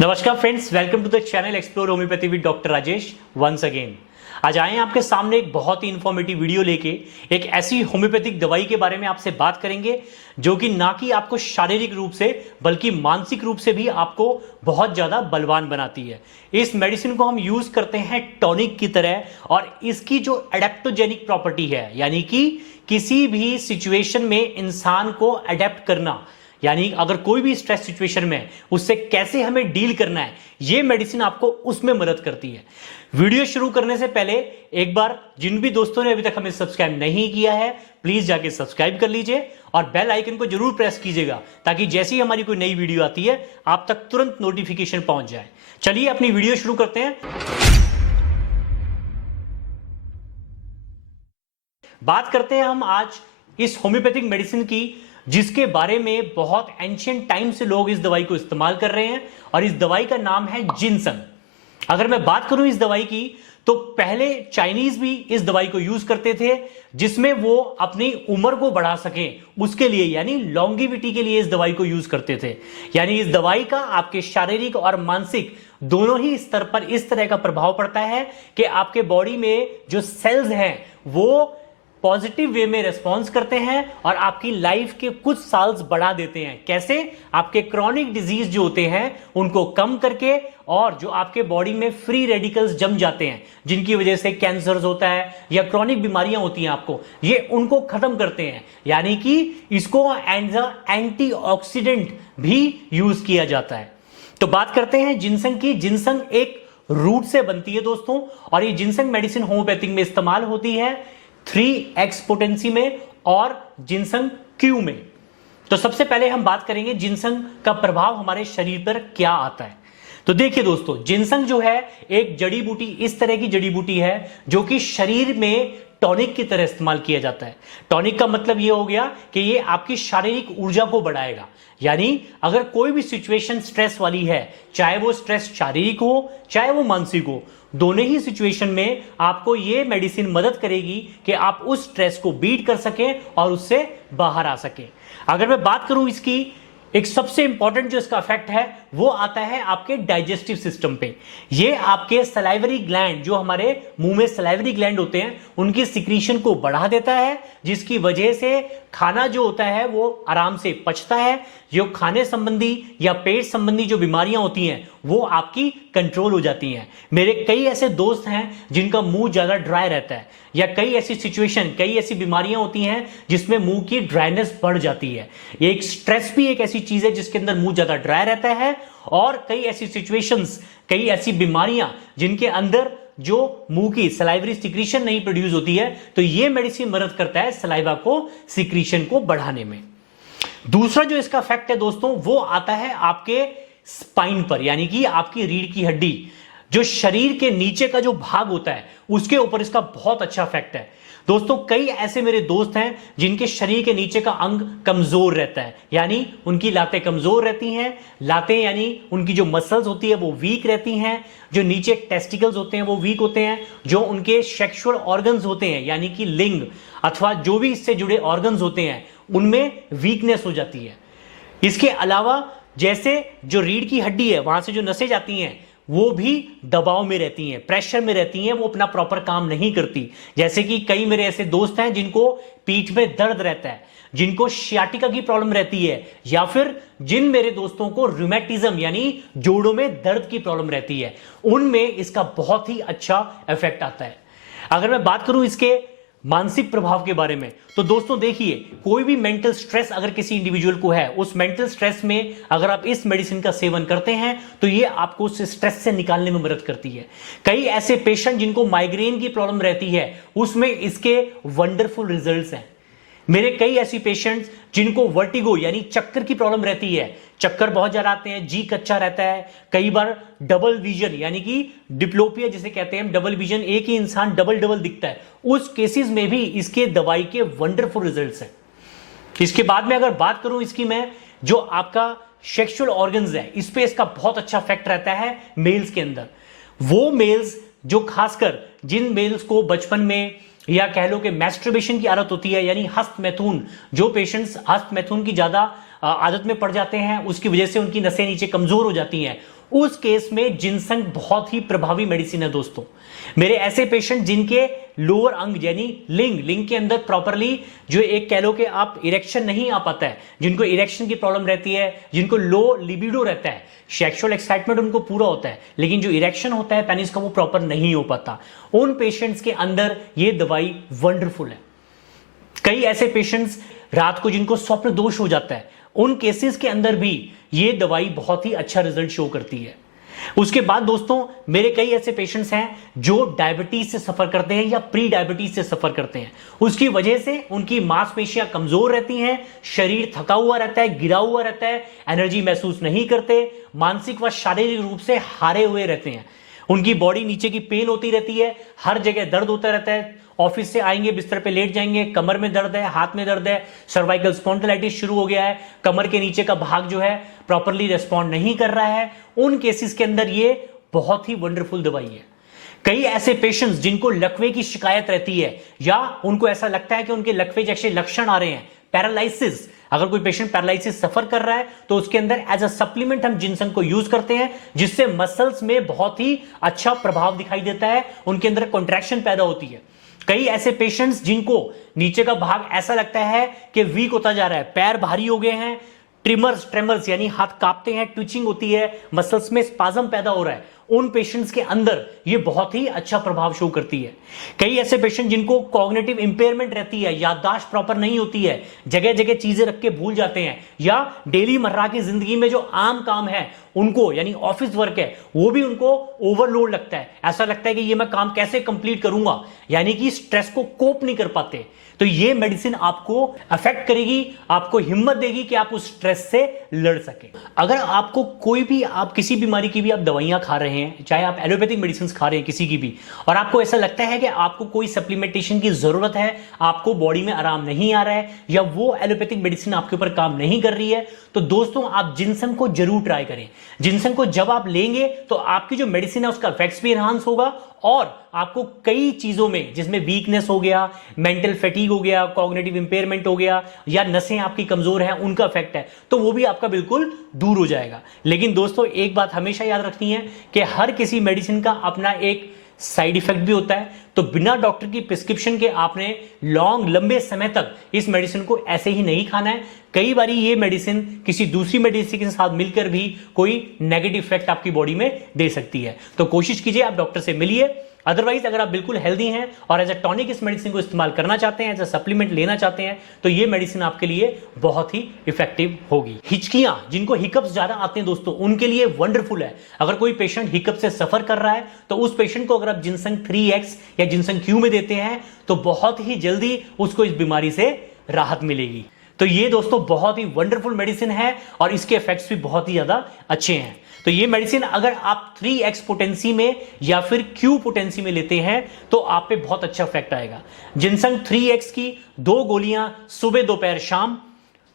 नमस्कार friends, welcome to the channel Explore Homeopathy with doctor Rajesh once again. आज आए हैं आपके सामने एक बहुत ही इंफॉर्मेटिव वीडियो लेके। एक ऐसी होम्योपैथिक दवाई के बारे में आपसे बात करेंगे जो कि ना कि आपको शारीरिक रूप से बल्कि मानसिक रूप से भी आपको बहुत ज्यादा बलवान बनाती है। इस मेडिसिन को हम यूज करते हैं टॉनिक की तरह, और इसकी जो एडेप्टोजेनिक प्रॉपर्टी है, यानी कि किसी भी सिचुएशन में इंसान को अडेप्ट करना, यानी अगर कोई भी स्ट्रेस सिचुएशन में उससे कैसे हमें डील करना है, यह मेडिसिन आपको उसमें मदद करती है। वीडियो शुरू करने से पहले एक बार जिन भी दोस्तों ने अभी तक हमें सब्सक्राइब नहीं किया है, प्लीज जाके सब्सक्राइब कर लीजिए और बेल आइकन को जरूर प्रेस कीजिएगा, ताकि जैसे ही हमारी कोई नई वीडियो आती है आप तक तुरंत नोटिफिकेशन पहुंच जाए। चलिए अपनी वीडियो शुरू करते हैं। बात करते हैं हम आज इस होम्योपैथिक मेडिसिन की, जिसके बारे में बहुत एंशिएंट टाइम से लोग इस दवाई को इस्तेमाल कर रहे हैं, और इस दवाई का नाम है जिनसंग। अगर मैं बात करूं इस दवाई की, तो पहले चाइनीज भी इस दवाई को यूज करते थे, जिसमें वो अपनी उम्र को बढ़ा सकें उसके लिए, यानी लॉन्गिविटी के लिए इस दवाई को यूज करते थे। यानी इस दवाई का आपके शारीरिक और मानसिक दोनों ही स्तर पर इस तरह का प्रभाव पड़ता है कि आपके बॉडी में जो सेल्स हैं वो पॉजिटिव वे में रिस्पॉन्स करते हैं और आपकी लाइफ के कुछ साल्स बढ़ा देते हैं। कैसे? आपके क्रॉनिक डिजीज जो होते हैं उनको कम करके, और जो आपके बॉडी में फ्री रेडिकल्स जम जाते हैं जिनकी वजह से कैंसर होता है या क्रॉनिक बीमारियां होती हैं आपको, ये उनको खत्म करते हैं। यानी कि इसको एज अ एंटीऑक्सीडेंट भी यूज किया जाता है। तो बात करते हैं जिनसंग की। जिनसंग एक रूट से बनती है दोस्तों, और ये जिनसंग मेडिसिन होम्योपैथिक में इस्तेमाल होती है 3x पोटेंसी में और जिनसंग क्यू में। तो सबसे पहले हम बात करेंगे जिनसंग का प्रभाव हमारे शरीर पर क्या आता है। तो देखिए दोस्तों, जिनसंग जो है एक जड़ी बूटी, इस तरह की जड़ी बूटी है जो कि शरीर में टॉनिक की तरह इस्तेमाल किया जाता है। टॉनिक का मतलब यह हो गया कि ये आपकी शारीरिक ऊर्जा को बढ़ाएगा। यानी अगर कोई भी सिचुएशन स्ट्रेस वाली है, चाहे वो स्ट्रेस शारीरिक हो चाहे वो मानसिक हो, दोनों ही सिचुएशन में आपको ये मेडिसिन मदद करेगी कि आप उस स्ट्रेस को बीट कर सकें और उससे बाहर आ सकें। अगर मैं बात करूं इसकी, एक सबसे इंपॉर्टेंट जो इसका इफेक्ट है वो आता है आपके डाइजेस्टिव सिस्टम पे। ये आपके सलाइवरी ग्लैंड, जो हमारे मुंह में सलाइवरी ग्लैंड होते हैं, उनकी सिक्रीशन को बढ़ा देता है, जिसकी वजह से खाना जो होता है वो आराम से पचता है। जो खाने संबंधी या पेट संबंधी जो बीमारियां होती हैं वो आपकी कंट्रोल हो जाती हैं। मेरे कई ऐसे दोस्त हैं जिनका मुंह ज्यादा ड्राई रहता है, या कई ऐसी सिचुएशन, कई ऐसी बीमारियां होती हैं जिसमें मुंह की ड्राइनेस बढ़ जाती है। ये एक स्ट्रेस भी एक ऐसी चीज है जिसके अंदर मुंह ज्यादा ड्राई रहता है, और कई ऐसी सिचुएशंस, कई ऐसी बीमारियां जिनके अंदर जो मुंह की सलाइवरी सिक्रीशन नहीं प्रोड्यूस होती है, तो ये मेडिसिन मदद करता है सलाइवा को, सिक्रीशन को बढ़ाने में। दूसरा जो इसका इफेक्ट है दोस्तों, वो आता है आपके स्पाइन पर, यानी कि आपकी रीढ़ की हड्डी, जो शरीर के नीचे का जो भाग होता है उसके ऊपर इसका बहुत अच्छा इफेक्ट है। दोस्तों, कई ऐसे मेरे दोस्त हैं जिनके शरीर के नीचे का अंग कमजोर रहता है, यानी उनकी लातें कमजोर रहती हैं। लातें यानी उनकी जो मसल्स होती है वो वीक रहती हैं, जो नीचे टेस्टिकल्स होते हैं वो वीक होते हैं, जो उनके सेक्सुअल ऑर्गन्स होते हैं, यानी कि लिंग अथवा जो भी इससे जुड़े ऑर्गन्स होते हैं, उनमें वीकनेस हो जाती है। इसके अलावा जैसे जो रीढ़ की हड्डी है, वहां से जो नसें जाती हैं वो भी दबाव में रहती हैं, प्रेशर में रहती हैं, वो अपना प्रॉपर काम नहीं करती। जैसे कि कई मेरे ऐसे दोस्त हैं जिनको पीठ में दर्द रहता है, जिनको शियाटिका की प्रॉब्लम रहती है, या फिर जिन मेरे दोस्तों को रूमेटिज्म यानी जोड़ों में दर्द की प्रॉब्लम रहती है, उनमें इसका बहुत ही अच्छा इफेक्ट आता है। अगर मैं बात करूं इसके मानसिक प्रभाव के बारे में, तो दोस्तों देखिए, कोई भी मेंटल स्ट्रेस अगर किसी इंडिविजुअल को है, उस मेंटल स्ट्रेस में अगर आप इस मेडिसिन का सेवन करते हैं तो ये आपको उस स्ट्रेस से निकालने में मदद करती है। कई ऐसे पेशेंट जिनको माइग्रेन की प्रॉब्लम रहती है, उसमें इसके वंडरफुल रिजल्ट्स हैं। मेरे कई ऐसी पेशेंट्स जिनको वर्टिगो यानी चक्कर की प्रॉब्लम रहती है, चक्कर बहुत ज्यादा आते हैं, जी कच्चा रहता है, कई बार डबल विजन यानी कि डिप्लोपिया जिसे कहते हैं, डबल विजन, एक ही इंसान डबल डबल दिखता है, उस केसेस में भी इसके दवाई के वंडरफुल रिजल्ट्स हैं। इसके बाद में अगर बात करूं इसकी मैं, जो आपका सेक्सुअल ऑर्गन्स है, इस पे इसका बहुत अच्छा इफेक्ट रहता है मेल्स के अंदर। वो मेल्स जो खासकर जिन मेल्स को बचपन में या कह लो कि मैस्टरबेशन की आदत होती है, यानी हस्त मैथुन, जो पेशेंट्स हस्त मैथुन की ज्यादा आदत में पड़ जाते हैं, उसकी वजह से उनकी नसें नीचे कमजोर हो जाती हैं, उस केस में जिनसंग बहुत ही प्रभावी मेडिसिन है दोस्तों। मेरे ऐसे पेशेंट जिनके लोअर अंग यानी लिंग के अंदर प्रॉपरली जो एक कह लो कि आप इरेक्शन नहीं आ पाता है, जिनको इरेक्शन की प्रॉब्लम रहती है, जिनको लो लिबिडो रहता है, सेक्सुअल एक्साइटमेंट उनको पूरा होता है, लेकिन जो इरेक्शन होता है पेनिस का वो प्रॉपर नहीं हो पाता, उन पेशेंट्स के अंदर ये दवाई वंडरफुल है। कई ऐसे पेशेंट्स रात को जिनको स्वप्न दोष हो जाता है, उन केसेस के अंदर भी ये दवाई बहुत ही अच्छा रिजल्ट शो करती है। उसके बाद दोस्तों मेरे कई ऐसे पेशेंट्स हैं जो डायबिटीज से सफर करते हैं या प्री डायबिटीज से सफर करते हैं। उसकी वजह से उनकी मांसपेशियां कमजोर रहती हैं, शरीर थका हुआ रहता है, गिरा हुआ रहता है, एनर्जी महसूस नहीं करते, मानसिक व शारीरिक रूप से हारे हुए रहते हैं, उनकी बॉडी नीचे की पेन होती रहती है, हर जगह दर्द होता रहता है, ऑफिस से आएंगे बिस्तर पे लेट जाएंगे, कमर में दर्द है, हाथ में दर्द है, सर्वाइकल स्पॉन्डिलाइटिस शुरू हो गया है, कमर के नीचे का भाग जो है प्रॉपरली रेस्पॉन्ड नहीं कर रहा है, उन केसेस के अंदर ये बहुत ही वंडरफुल दवाई है। कई ऐसे पेशेंट्स जिनको लकवे की शिकायत रहती है या उनको ऐसा लगता है कि उनके लकवे जैसे लक्षण आ रहे हैं, पैरालाइसिस, अगर कोई पेशेंट पैरालाइसिस सफर कर रहा है तो उसके अंदर एज अ सप्लीमेंट हम जिनसंग को यूज करते हैं, जिससे मसल्स में बहुत ही अच्छा प्रभाव दिखाई देता है, उनके अंदर कॉन्ट्रैक्शन पैदा होती है। कई ऐसे पेशेंट्स जिनको नीचे का भाग ऐसा लगता है कि वीक होता जा रहा है, पैर भारी हो गए हैं, ट्रेमर्स यानी हाथ कांपते हैं, ट्विचिंग होती है, मसल्स में स्पाज्म पैदा हो रहा है, उन पेशेंट्स के अंदर ये बहुत ही अच्छा प्रभाव शो करती है। कई ऐसे पेशेंट जिनको कॉग्निटिव इंपेयरमेंट रहती है, याददाश्त प्रॉपर नहीं होती है, जगह जगह चीजें रख के भूल जाते हैं, या डेली मर्रा की जिंदगी में जो आम काम है उनको यानी ऑफिस वर्क है वो भी उनको ओवरलोड लगता है, ऐसा लगता है कि ये मैं काम कैसे कंप्लीट करूंगा, यानी कि स्ट्रेस को कोप नहीं कर पाते, तो ये मेडिसिन आपको अफेक्ट करेगी, आपको हिम्मत देगी कि आप उस स्ट्रेस से लड़ सके। अगर आपको कोई भी आप किसी बीमारी की भी आप दवाइयां खा रहे हैं, चाहे आप एलोपैथिक मेडिसिन खा रहे हैं किसी की भी, और आपको ऐसा लगता है कि आपको कोई सप्लीमेंटेशन की जरूरत है, आपको बॉडी में आराम नहीं आ रहा है या वो एलोपैथिक मेडिसिन आपके ऊपर काम नहीं कर रही है, तो दोस्तों आप जिनसंग को जरूर ट्राई करें। जिनसंग को जब आप लेंगे तो आपकी जो मेडिसिन है उसका इफेक्ट्स भी एनहांस होगा और आपको कई चीजों में जिसमें वीकनेस हो गया, मेंटल फैटीग हो गया, कॉग्निटिव इंपेयरमेंट हो गया या नसें आपकी कमजोर हैं उनका इफेक्ट है तो वो भी आपका बिल्कुल दूर हो जाएगा। लेकिन दोस्तों एक बात हमेशा याद रखनी है कि हर किसी मेडिसिन का अपना एक साइड इफेक्ट भी होता है, तो बिना डॉक्टर की प्रिस्क्रिप्शन के आपने लंबे समय तक इस मेडिसिन को ऐसे ही नहीं खाना है। कई बार ये मेडिसिन किसी दूसरी मेडिसिन के साथ मिलकर भी कोई नेगेटिव इफेक्ट आपकी बॉडी में दे सकती है, तो कोशिश कीजिए आप डॉक्टर से मिलिए। अदरवाइज अगर आप बिल्कुल हेल्दी हैं और एज अ टॉनिक इस मेडिसिन को इस्तेमाल करना चाहते हैं, एज अ सप्लीमेंट लेना चाहते हैं, तो ये मेडिसिन आपके लिए बहुत ही इफेक्टिव होगी। हिचकियां, जिनको हिकअप्स ज्यादा आते हैं दोस्तों, उनके लिए वंडरफुल है। अगर कोई पेशेंट हिकअप से सफर कर रहा है तो उस पेशेंट को अगर आप जिनसंग 3X या जिनसंग Q में देते हैं तो बहुत ही जल्दी उसको इस बीमारी से राहत मिलेगी। तो ये दोस्तों बहुत ही वंडरफुल मेडिसिन है और इसके इफेक्ट्स भी बहुत ही ज्यादा अच्छे हैं। तो ये मेडिसिन अगर आप 3X पोटेंसी में या फिर Q पोटेंसी में लेते हैं तो आप पे बहुत अच्छा इफेक्ट आएगा। जिनसंग 3X की 2 गोलियां सुबह दोपहर शाम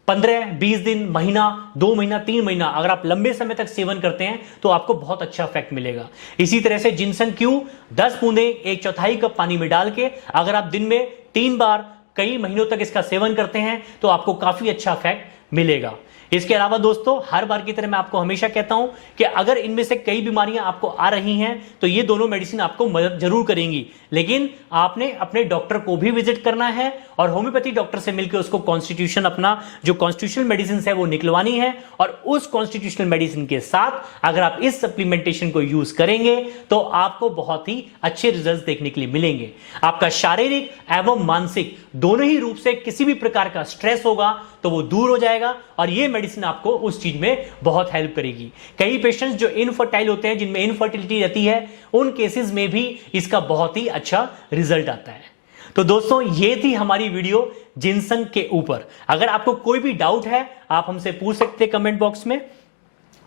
15-20 दिन, महीना, 2 महीना, 3 महीना अगर आप लंबे समय तक सेवन करते हैं तो आपको बहुत अच्छा इफेक्ट मिलेगा। इसी तरह से जिनसंग Q 10 बूंदे 1/4 कप पानी में डाल के अगर आप दिन में 3 बार कई महीनों तक इसका सेवन करते हैं तो आपको काफी अच्छा इफेक्ट मिलेगा। इसके अलावा दोस्तों हर बार की तरह मैं आपको हमेशा कहता हूं कि अगर इनमें से कई बीमारियां आपको आ रही हैं तो ये दोनों मेडिसिन आपको मदद जरूर करेंगी, लेकिन आपने अपने डॉक्टर को भी विजिट करना है और होम्योपैथी डॉक्टर से मिलकर उसको कॉन्स्टिट्यूशन अपना जो कॉन्स्टिट्यूशनल मेडिसिन है वो निकलवानी है और उस कॉन्स्टिट्यूशनल मेडिसिन के साथ अगर आप इस सप्लीमेंटेशन को यूज करेंगे तो आपको बहुत ही अच्छे रिजल्ट देखने के लिए मिलेंगे। आपका शारीरिक एवं मानसिक दोनों ही रूप से किसी भी प्रकार का स्ट्रेस होगा तो वो दूर हो जाएगा और ये मेडिसिन आपको उस चीज में बहुत हेल्प करेगी। कई पेशेंट्स जो इनफर्टाइल होते हैं, जिनमें इनफर्टिलिटी रहती है, उन केसेस में भी इसका बहुत ही अच्छा रिजल्ट आता है। तो दोस्तों ये थी हमारी वीडियो जिनसंग के ऊपर। अगर आपको कोई भी डाउट है आप हमसे पूछ सकते हैं कमेंट बॉक्स में,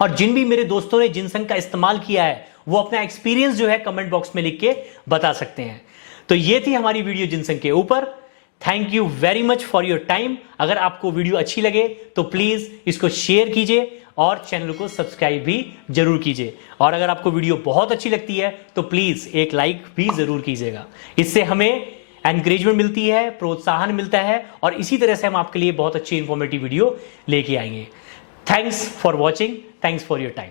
और जिन भी मेरे दोस्तों ने जिनसंग का इस्तेमाल किया है वो अपना एक्सपीरियंस जो है कमेंट बॉक्स में लिख के बता सकते हैं। तो ये थी हमारी वीडियो जिनसंग के ऊपर। Thank you very much for your time. अगर आपको वीडियो अच्छी लगे तो प्लीज इसको शेयर कीजिए और चैनल को सब्सक्राइब भी जरूर कीजिए, और अगर आपको वीडियो बहुत अच्छी लगती है तो प्लीज एक लाइक भी जरूर कीजिएगा। इससे हमें एनकरेजमेंट मिलती है, प्रोत्साहन मिलता है और इसी तरह से हम आपके लिए बहुत अच्छी इंफॉर्मेटिव वीडियो लेके आएंगे। Thanks for watching, thanks for your time.